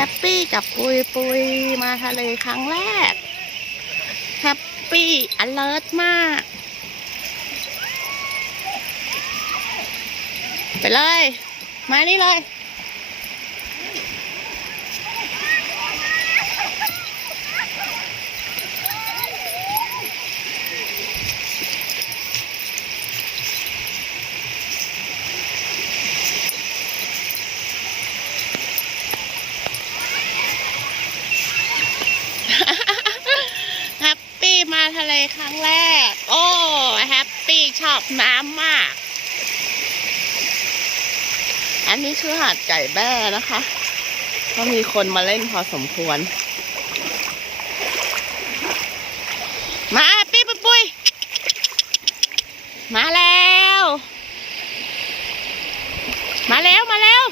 ฮปปี้กับปุยปุยมาทะเลครั้งแรก แฮปปี้อเลิร์ตมาก ไปเลย มานี่เลย แฮปปี้มาทะเลครั้งแรก โอ้แฮปปี้ชอบน้ำมาก อันนี้คือหาดไก่แบ้นะคะ ก็มีคนมาเล่นพอสมควร มาปี้ปุยปุ้ยมาแล้ว มาแล้ว มาแล้ว